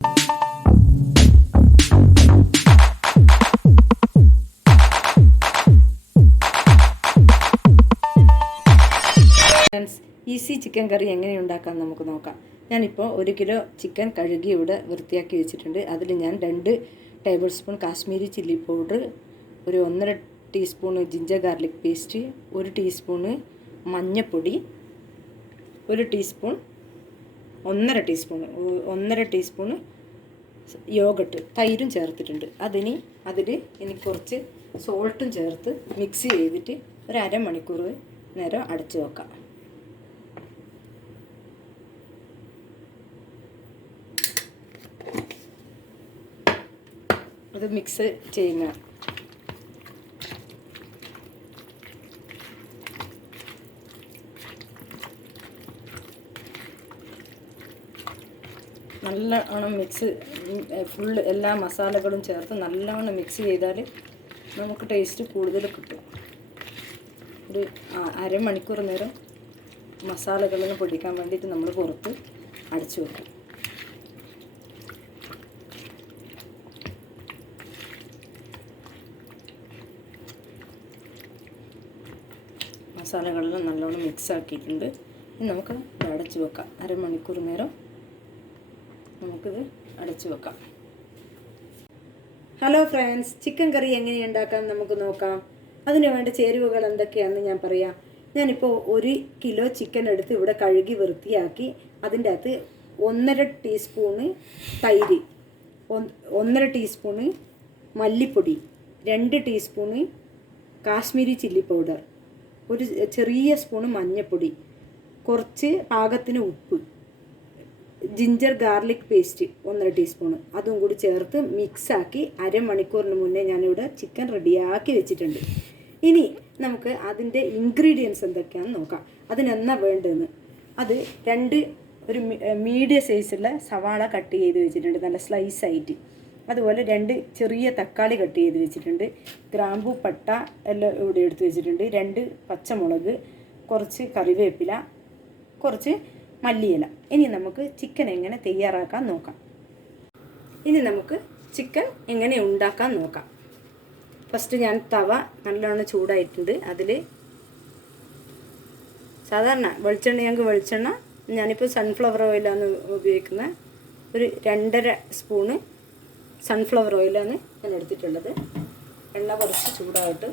Easy chicken കറി എങ്ങനെ ഉണ്ടാക്കാൻ നമുക്ക് നോക്കാം. ഞാനിപ്പോൾ 1 കിലോ ചിക്കൻ കഴുകി ഇവിടെ വൃത്തിയാക്കി വെച്ചിട്ടുണ്ട്. അതിൽ ഞാൻ 2 table spoon Kashmiri chilli powder, ഒരു 1.5 teaspoon ginger garlic paste, 1 teaspoon മഞ്ഞൾപ്പൊടി, 1 ടീസ്പൂൺ 1.5 ടീസ്പൂൺ യോഗട്ട് തൈരും ചേർത്തിട്ടുണ്ട്. അതിൽ കുറച്ച് സോൾട്ടും ചേർത്ത് മിക്സ് ചെയ്തിട്ട് ഒരു അരമണിക്കൂർ നേരം അടച്ചു വെക്കാം. അത് മിക്സ് ചെയ്യുന്ന നല്ലവണ്ണം ഫുള്ള് എല്ലാ മസാലകളും ചേർത്ത് നല്ലവണ്ണം മിക്സ് ചെയ്താൽ നമുക്ക് ടേസ്റ്റ് കൂടുതൽ കിട്ടും. ഒരു അരമണിക്കൂർ നേരം മസാലകളൊന്ന് പൊടിക്കാൻ വേണ്ടിയിട്ട് നമ്മൾ പുറത്ത് അടച്ചു വെക്കും. മസാലകളെല്ലാം നല്ലോണം മിക്സ് ആക്കിയിട്ടുണ്ട്. ഇനി നമുക്ക് അടച്ചു വെക്കാം. അരമണിക്കൂർ നേരം നമുക്കിത് അടച്ചു വെക്കാം. ഹലോ ഫ്രണ്ട്സ്, ചിക്കൻ കറി എങ്ങനെ ഉണ്ടാക്കാൻ നമുക്ക് നോക്കാം. അതിന് വേണ്ട ചേരുവകൾ എന്തൊക്കെയാണെന്ന് ഞാൻ പറയാം. ഞാനിപ്പോൾ 1 കിലോ ചിക്കൻ എടുത്ത് ഇവിടെ കഴുകി വൃത്തിയാക്കി അതിൻ്റെ അകത്ത് 1.5 ടീസ്പൂണ് തൈര്, 1.5 ടീസ്പൂണ് മല്ലിപ്പൊടി, 2 ടീസ്പൂണ് കാശ്മീരി ചില്ലി പൗഡർ, ഒരു ചെറിയ സ്പൂണ് മഞ്ഞൾപ്പൊടി, കുറച്ച് പാകത്തിന് ഉപ്പ്, ജിഞ്ചർ ഗാർലിക് പേസ്റ്റ് 1.5 ടീസ്പൂണ്, അതും കൂടി ചേർത്ത് മിക്സാക്കി അരമണിക്കൂറിന് മുന്നേ ഞാനിവിടെ ചിക്കൻ റെഡിയാക്കി വെച്ചിട്ടുണ്ട്. ഇനി നമുക്ക് അതിൻ്റെ ഇൻഗ്രീഡിയൻസ് എന്തൊക്കെയാണെന്ന് നോക്കാം. അതിനെന്നാ വേണ്ടതെന്ന്. അത് ഒരു മീഡിയം സൈസുള്ള സവാള കട്ട് ചെയ്ത് വെച്ചിട്ടുണ്ട്, നല്ല സ്ലൈസായിട്ട്. അതുപോലെ 2 ചെറിയ തക്കാളി കട്ട് ചെയ്ത് വെച്ചിട്ടുണ്ട്. ഗ്രാമ്പു, പട്ട എല്ലാം ഇവിടെ എടുത്ത് വെച്ചിട്ടുണ്ട്. 2 പച്ചമുളക്, കുറച്ച് കറിവേപ്പില, കുറച്ച് മല്ലിയില. ഇനി നമുക്ക് ചിക്കൻ എങ്ങനെ തയ്യാറാക്കാൻ നോക്കാം. ചിക്കൻ ഉണ്ടാക്കാൻ നോക്കാം. ഫസ്റ്റ് ഞാൻ തവ നല്ലോണം ചൂടായിട്ടുണ്ട്. അതിൽ സാധാരണ വെളിച്ചെണ്ണ ഞാനിപ്പോൾ സൺഫ്ലവർ ഓയിലാണ് ഉപയോഗിക്കുന്നത്. ഒരു 2.5 സ്പൂണ് സൺഫ്ലവർ ഓയിലാണ് ഞാൻ എടുത്തിട്ടുള്ളത്. എണ്ണ കുറച്ച് ചൂടായിട്ട്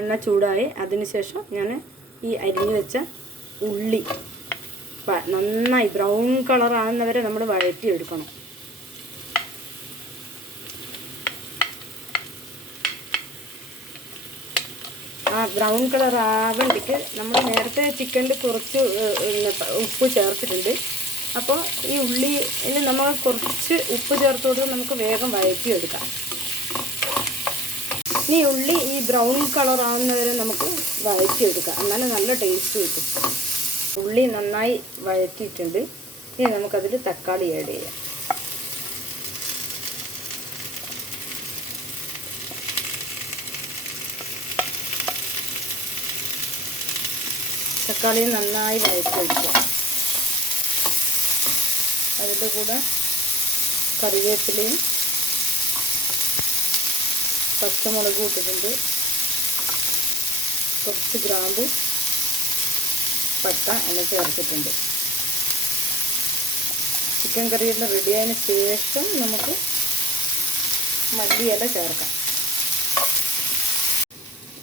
എണ്ണ ചൂടായി അതിനുശേഷം ഞാൻ ഈ അരിഞ്ഞു വെച്ച ഉള്ളി നന്നായി ബ്രൗൺ കളർ ആകുന്നവരെ നമ്മൾ വഴറ്റിയെടുക്കണം. ആ ബ്രൗൺ കളർ ആവേണ്ടിക്ക് നമ്മൾ നേരത്തെ ചിക്കനിൽ കുറച്ച് ഉപ്പ് ചേർത്തിട്ടുണ്ട്. അപ്പോൾ ഈ ഉള്ളിയിൽ നമ്മൾ കുറച്ച് ഉപ്പ് ചേർത്ത് കൊടുത്ത് നമുക്ക് വേഗം വഴറ്റിയെടുക്കാം. ഇനി ഉള്ളി ഈ ബ്രൗൺ കളർ ആവുന്നവരെ നമുക്ക് വഴറ്റിയെടുക്കാം, എന്നാലും നല്ല ടേസ്റ്റ് കിട്ടും. ഉള്ളി നന്നായി വഴറ്റിയിട്ടുണ്ട്. ഇനി നമുക്കതിൽ തക്കാളി ആഡ് ചെയ്യാം. തക്കാളി നന്നായി വഴറ്റിയെടുക്കുക. അതിൻ്റെ കൂടെ കറിവേപ്പിലയും പച്ചമുളകും ഇട്ടിട്ടുണ്ട്. കുറച്ച് ഗ്രാമ്പു, പട്ട എല്ലാം ചേർത്തിട്ടുണ്ട്. ചിക്കൻ കറിയെല്ലാം റെഡിയായതിന് ശേഷം നമുക്ക് മല്ലിയില ചേർക്കാം.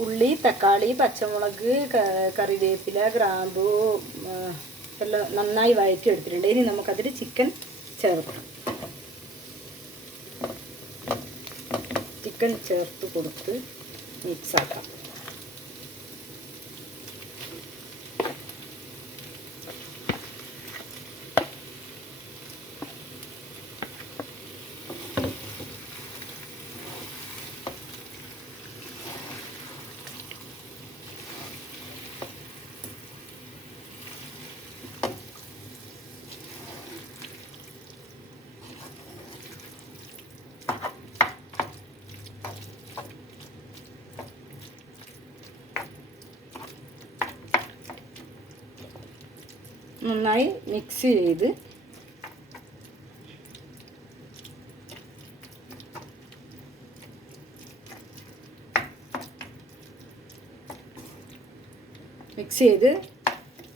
ഉള്ളി, തക്കാളി, പച്ചമുളക്, കറിവേപ്പില, ഗ്രാമ്പു എല്ലാം നന്നായി വഴറ്റിയെടുത്തിട്ടുണ്ട്. ഇനി നമുക്കതിൽ ചിക്കൻ ചേർക്കാം. ചിക്കൻ ചേർത്ത് കൊടുത്ത് മിക്സാക്കാം. നന്നായി മിക്സ് ചെയ്ത്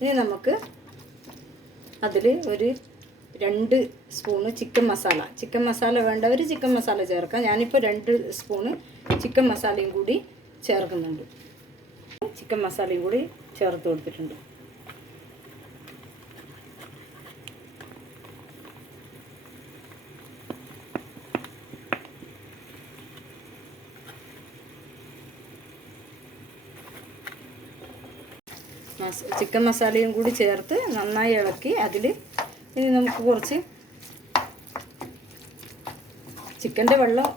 ഇനി നമുക്ക് അതിൽ ഒരു 2 സ്പൂണ് ചിക്കൻ മസാല വേണ്ടവർ ചിക്കൻ മസാല ചേർക്കാം. ഞാനിപ്പോൾ 2 സ്പൂണ് ചിക്കൻ മസാലയും കൂടി ചേർക്കുന്നുണ്ട്. ചിക്കൻ മസാലയും കൂടി ചേർത്ത് കൊടുത്തിട്ടുണ്ട്. ചിക്കൻ മസാലയും കൂടി ചേർത്ത് നന്നായി ഇളക്കി അതിൽ ഇനി നമുക്ക് കുറച്ച് ചിക്കൻ്റെ വെള്ളം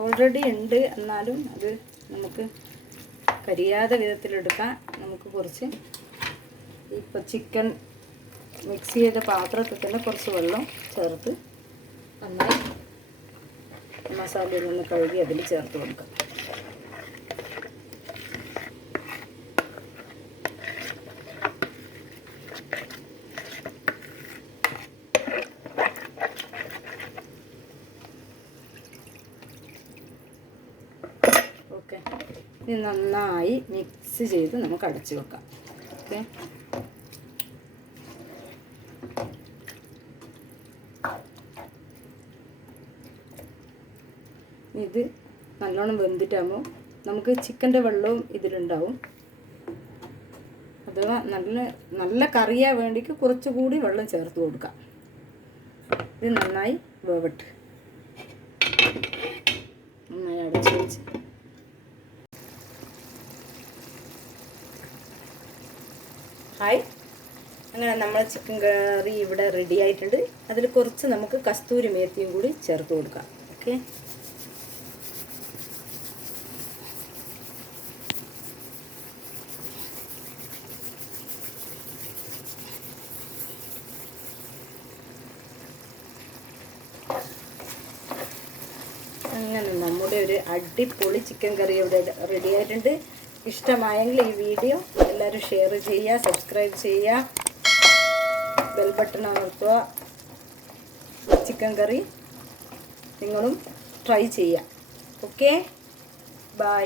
ഓൾറെഡി ഉണ്ട്, എന്നാലും അത് നമുക്ക് കരിയാതെ വിധത്തിലെടുക്കാൻ നമുക്ക് കുറച്ച് ഇപ്പോൾ ചിക്കൻ മിക്സ് ചെയ്ത പാത്രത്തിൽ തന്നെ കുറച്ച് വെള്ളം ചേർത്ത് നന്നായി മസാലയിൽ നിന്ന് കഴുകി അതിൽ ചേർത്ത് കൊടുക്കാം. ഓക്കെ, ഇത് നന്നായി മിക്സ് ചെയ്ത് നമുക്ക് അടച്ചു വെക്കാം. ഓക്കെ, ഇത് നല്ലോണം വെന്തിട്ടാകുമ്പോൾ നമുക്ക് ചിക്കൻ്റെ വെള്ളവും ഇതിലുണ്ടാവും. അഥവാ നല്ല കറിയാൻ വേണ്ടിക്ക് കുറച്ചുകൂടി വെള്ളം ചേർത്ത് കൊടുക്കാം. ഇത് നന്നായി വേവട്ടെ. നന്നായി അടച്ച് വെച്ച് അങ്ങനെ നമ്മൾ ചിക്കൻ കറി ഇവിടെ റെഡി ആയിട്ടുണ്ട്. അതിൽ കുറച്ച് നമുക്ക് കസ്തൂരി മേത്തിയും കൂടി ചേർത്ത് കൊടുക്കാം. ഓക്കെ, അങ്ങനെ നമ്മുടെ ഒരു അടിപൊളി ചിക്കൻ കറി ഇവിടെ റെഡി ആയിട്ടുണ്ട്. ഇഷ്ടമായെങ്കിൽ ഈ വീഡിയോ എല്ലാവരും ഷെയർ ചെയ്യുക, സബ്സ്ക്രൈബ് ചെയ്യുക, ബെൽ ബട്ടൺ അമർത്തുക. ചിക്കൻ കറി നിങ്ങളും ട്രൈ ചെയ്യുക. Okay, by.